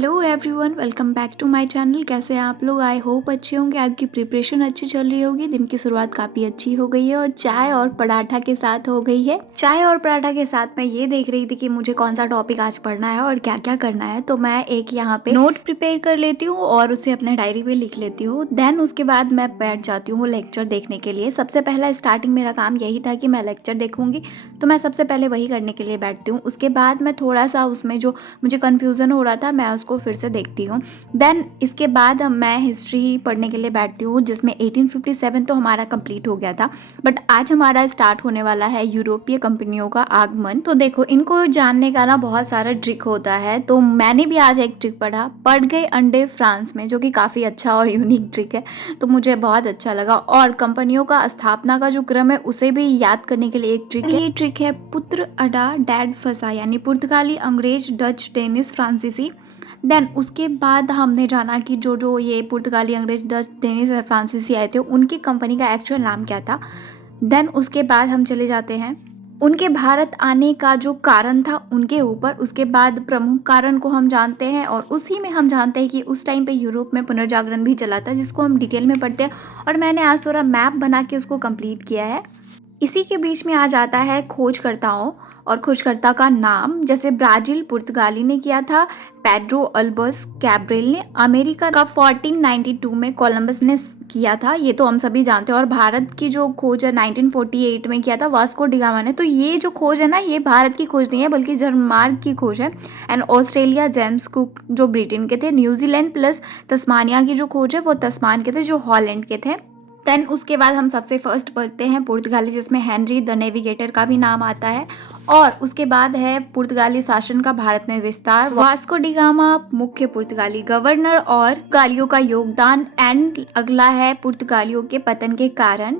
Hello everyone, welcome back to my channel. कैसे हैं आप लोग? आई होप अच्छे होंगे। आपकी प्रिपरेशन अच्छी चल रही होगी। दिन की शुरुआत काफ़ी अच्छी हो गई है और चाय और पराठा के साथ हो गई है। चाय और पराठा के साथ मैं ये देख रही थी कि मुझे कौन सा टॉपिक आज पढ़ना है और क्या क्या करना है। तो मैं एक यहाँ पे नोट प्रिपेयर कर लेती हूँ और उसे अपने डायरी पे लिख लेती हूँ। देन उसके बाद मैं बैठ जाती हूँ लेक्चर देखने के लिए। सबसे पहला स्टार्टिंग मेरा काम यही था कि मैं लेक्चर देखूंगी, तो मैं सबसे पहले वही करने के लिए बैठती हूँ। उसके बाद मैं थोड़ा सा उसमें जो मुझे कन्फ्यूज़न हो रहा था मैं उसको फिर से देखती हूँ। देन इसके बाद मैं हिस्ट्री पढ़ने के लिए बैठती हूँ, जिसमें 1857 तो हमारा कंप्लीट हो गया था। बट आज हमारा स्टार्ट होने वाला है यूरोपीय कंपनियों का आगमन। तो देखो, इनको जानने का ना बहुत सारा ट्रिक होता है। तो मैंने भी आज एक ट्रिक पढ़ गए अंडे फ्रांस में, जो कि काफ़ी अच्छा और यूनिक ट्रिक है। तो मुझे बहुत अच्छा लगा। और कंपनियों का स्थापना का जो क्रम है उसे भी याद करने के लिए एक ट्रिक है। ये ट्रिक है पुत्र अडा डैड फंसा, यानी पुर्तगाली, अंग्रेज, डच, डेनिस, फ्रांसीसी। देन उसके बाद हमने जाना कि जो जो ये पुर्तगाली, अंग्रेज, डच, डेनिस और फ्रांसीसी आए थे उनकी कंपनी का एक्चुअल नाम क्या था। देन उसके बाद हम चले जाते हैं उनके भारत आने का जो कारण था उनके ऊपर। उसके बाद प्रमुख कारण को हम जानते हैं और उसी में हम जानते हैं कि उस टाइम पे यूरोप में पुनर्जागरण भी चला था, जिसको हम डिटेल में पढ़ते हैं। और मैंने आज थोड़ा मैप बना के उसको कंप्लीट किया है। इसी के बीच में आ जाता है खोजकर्ताओं और खोजकर्ता का नाम। जैसे ब्राज़ील पुर्तगाली ने किया था, पेड्रो अल्बस कैब्रेल ने। अमेरिका का 1492 में कोलंबस ने किया था, ये तो हम सभी जानते हैं। और भारत की जो खोज है 1948 में किया था वास्को डिगामा ने। तो ये जो खोज है ना, ये भारत की खोज नहीं है बल्कि जर्मार्क की खोज है। एंड ऑस्ट्रेलिया जेम्स कुक जो ब्रिटेन के थे। न्यूजीलैंड प्लस तस्मानिया की जो खोज है वो तस्मान के थे, जो हॉलैंड के थे। देन उसके बाद हम सबसे फर्स्ट पढ़ते हैं पुर्तगाली, जिसमें हेनरी द नेविगेटर का भी नाम आता है। और उसके बाद है पुर्तगाली शासन का भारत में विस्तार, वास्को डिगामा मुख्य पुर्तगाली गवर्नर और पुर्तगालियों का योगदान। एंड अगला है पुर्तगालियों के पतन के कारण।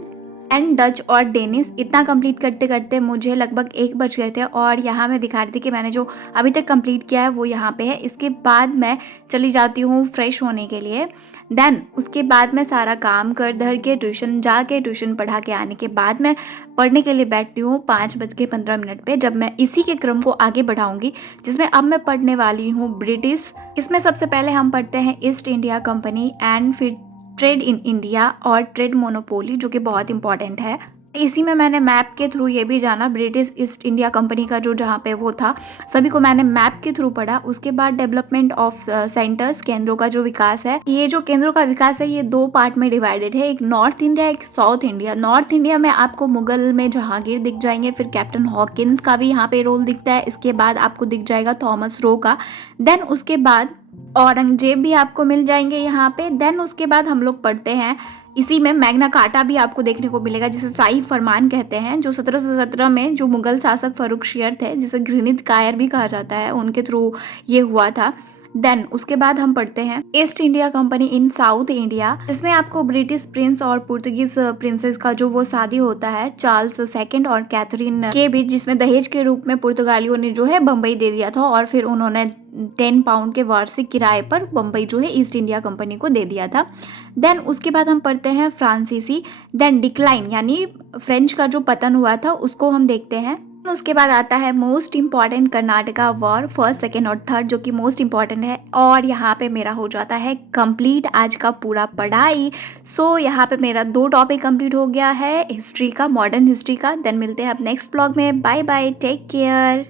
एंड डच और डेनिस। इतना कंप्लीट करते करते मुझे लगभग 1 बज गए थे। और यहाँ मैं दिखा रही थी कि मैंने जो अभी तक कंप्लीट किया है वो यहाँ पे है। इसके बाद मैं चली जाती हूँ फ्रेश होने के लिए। देन उसके बाद मैं सारा काम कर धर के ट्यूशन पढ़ा के आने के बाद मैं पढ़ने के लिए बैठती हूँ 5:15 पे, जब मैं इसी के क्रम को आगे बढ़ाऊंगी, जिसमें अब मैं पढ़ने वाली हूँ ब्रिटिश। इसमें सबसे पहले हम पढ़ते हैं ईस्ट इंडिया कंपनी एंड फिर ट्रेड इन इंडिया और ट्रेड मोनोपोली, जो कि बहुत इंपॉर्टेंट है। इसी में मैंने मैप के थ्रू ये भी जाना, ब्रिटिश ईस्ट इंडिया कंपनी का जो जहाँ पे वो था सभी को मैंने मैप के थ्रू पढ़ा। उसके बाद डेवलपमेंट ऑफ सेंटर्स, केंद्रों का जो विकास है। ये जो केंद्रों का विकास है ये 2 पार्ट में डिवाइडेड है, एक नॉर्थ इंडिया, एक साउथ इंडिया। नॉर्थ इंडिया में आपको मुगल में जहांगीर दिख जाएंगे, फिर कैप्टन हॉकिंस का भी यहाँ पे रोल दिखता है। इसके बाद आपको दिख जाएगा थॉमस रो का। देन उसके बाद औरंगजेब भी आपको मिल जाएंगे यहाँ पे। देन उसके बाद हम लोग पढ़ते हैं, इसी में मैग्ना कार्टा भी आपको देखने को मिलेगा, जिसे शाही फरमान कहते हैं, जो 1717 में जो मुगल शासक फर्रुखशियर थे, जिसे घृणित कायर भी कहा जाता है, उनके थ्रू ये हुआ था। देन उसके बाद हम पढ़ते हैं ईस्ट इंडिया कंपनी इन साउथ इंडिया। इसमें आपको ब्रिटिश प्रिंस और पुर्तगीज प्रिंसेस का जो वो शादी होता है चार्ल्स सेकंड और कैथरीन के बीच, जिसमें दहेज के रूप में पुर्तगालियों ने जो है बम्बई दे दिया था और फिर उन्होंने 10 पाउंड के वार्षिक किराए पर बम्बई जो है ईस्ट इंडिया कंपनी को दे दिया था। देन उसके बाद हम पढ़ते हैं फ्रांसीसी। देन डिक्लाइन, यानी फ्रेंच का जो पतन हुआ था उसको हम देखते हैं। उसके बाद आता है most important Karnataka war, first, second और थर्ड, जो कि मोस्ट इम्पॉर्टेंट है। और यहाँ पे मेरा हो जाता है कंप्लीट आज का पूरा पढ़ाई। सो यहाँ पे मेरा 2 टॉपिक कंप्लीट हो गया है, हिस्ट्री का, मॉडर्न हिस्ट्री का। देन मिलते हैं अब नेक्स्ट ब्लॉग में। Bye bye, take care.